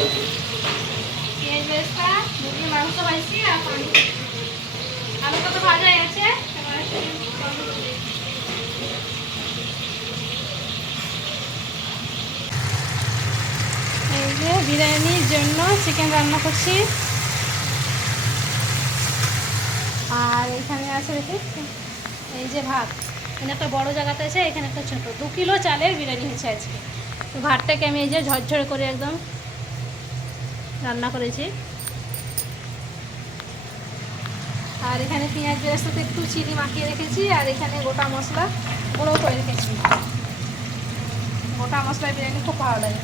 এই যে বিরিয়ানির জন্য চিকেন রান্না করছি। আর এখানে আছে দেখি, এই যে ভাত। এখানে একটা বড় জায়গাতে আছে, এখানে একটা ছোট। দু কিলো চালের বিরিয়ানি হয়েছে আজকে। ভাতটাকে আমি এই যে ঝরঝরে করে একদম রান্না করেছি। আর এখানে পেঁয়াজ বেরেস্তাতে একটু চিনি মাখিয়ে রেখেছি, আর এখানে গোটা মশলা গুঁড়ো করে রেখেছি। গোটা মশলা বিরিয়ানি খুব ভালো লাগে।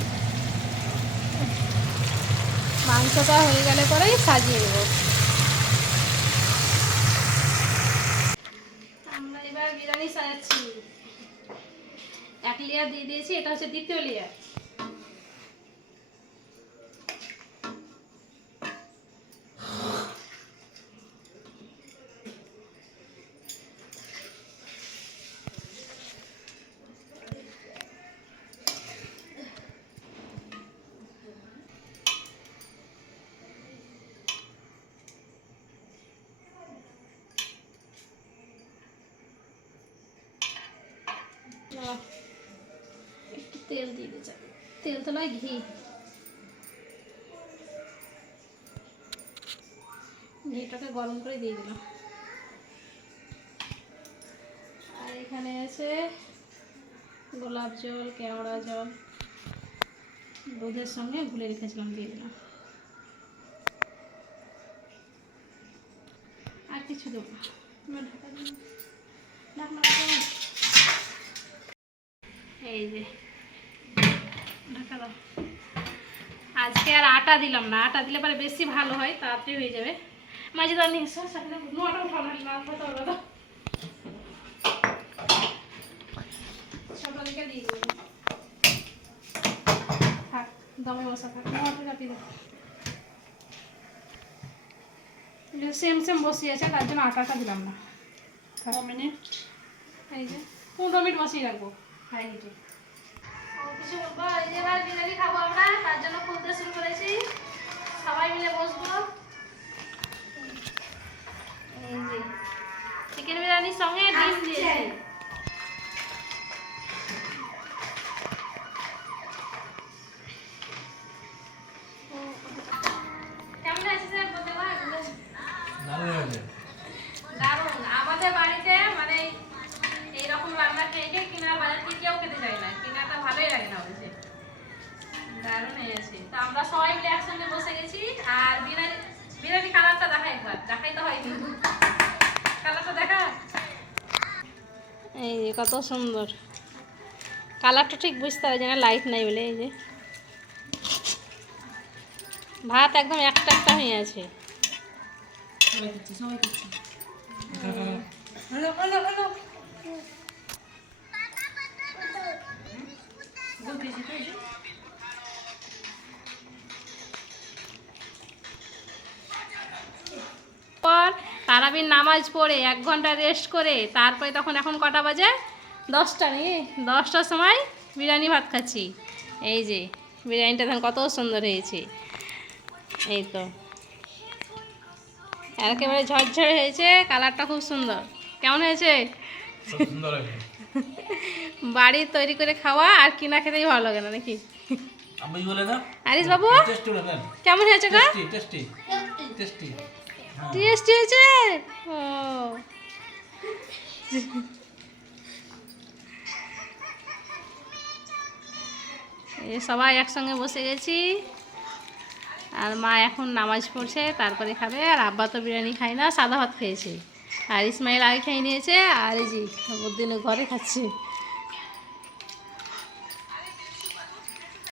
মাংসটা হয়ে গেলে পরেই সাজিয়ে দেবো। আমরা এবার বিরিয়ানি সাজাচ্ছি। এক লেয়ার দিয়ে দিয়েছি, এটা হচ্ছে দ্বিতীয় লেয়ার বাহ, একটু তেল দিয়ে দিতে চাই। তেল তো নয়, ঘি। ঘিটাকে গরম করে দিয়ে দিলাম। আর এখানে আছে গোলাপ জল, কেওড়া জল। দুধের সঙ্গে গুলে রেখেছিলাম, দিয়ে দিলাম। আর কিছু দেবো ঢাকা। এই যে ঢাকা দাও আজকে আর আটা দিলাম না। আটা দিলে পরে বেশি ভালো হয় তাড়াতাড়ি হয়ে যাবে। মাঝে কথা বলো দাও দিয়ে দেবো থাক দমে বসা থাক। চাপিয়ে সেম সেম বসিয়ে আছে তার জন্য আটাটা দিলাম না। মিনিট এই যে পনেরো মিনিট বসিয়ে রাখব। হাই হিটে কিছু বলব এই যে এবার বিরিয়ানি খাব আমরা তার জন্য খুলতে শুরু করেছি সবাই মিলে বসবো। চিকেন বিরিয়ানির সঙ্গে ডিম দিয়েছি। আমাদের বাড়িতে মানে এইরকম রান্না খেয়ে খেয়ে কিনার বাজার থেকে কেউ খেতে চায় না। কিনাটা ভালোই লাগে না বলছে দারুণ হয়েছে। তো আমরা সবাই মিলে একসঙ্গে বসে গেছি আর বিরিয়ানি বিরিয়ানি কালারটা দেখা একবার দেখাই তো হয়নি কালারটা দেখা এই যে কত সুন্দর। কালারটা ঠিক বুঝতে হবে যেন লাইট নাই বলে এই যে। ভাত একদম একটা একটা হয়ে আছে। তারাবির নামাজ পড়ে এক ঘণ্টা রেস্ট করে তারপরে তখন এখন কটা বাজে? দশটা নাকি দশটার সময় বিরিয়ানি ভাত খাচ্ছি। এই যে বিরিয়ানিটা দেখুন কত সুন্দর হয়েছে। এই তো। একেবারে ঝরঝরে হয়েছে কালারটা খুব সুন্দর। কেমন হয়েছে? বাড়ির তৈরি করে খাওয়া আর কিনা খেতেই ভালো লাগে না নাকি? না আরিস বাবু? কেমন হয়েছে গা? টেস্টি টেস্টি টেস্টি ও। সবাই একসঙ্গে বসে গেছি। আর মা এখন নামাজ পড়ছে, তারপরে খাবে। আর আব্বা তো বিরিয়ানি খায় না, সাদা ভাত খেয়েছে। আর ইসমাইল আগে খেয়ে নিয়েছে, আর এই যে ঘরে খাচ্ছে।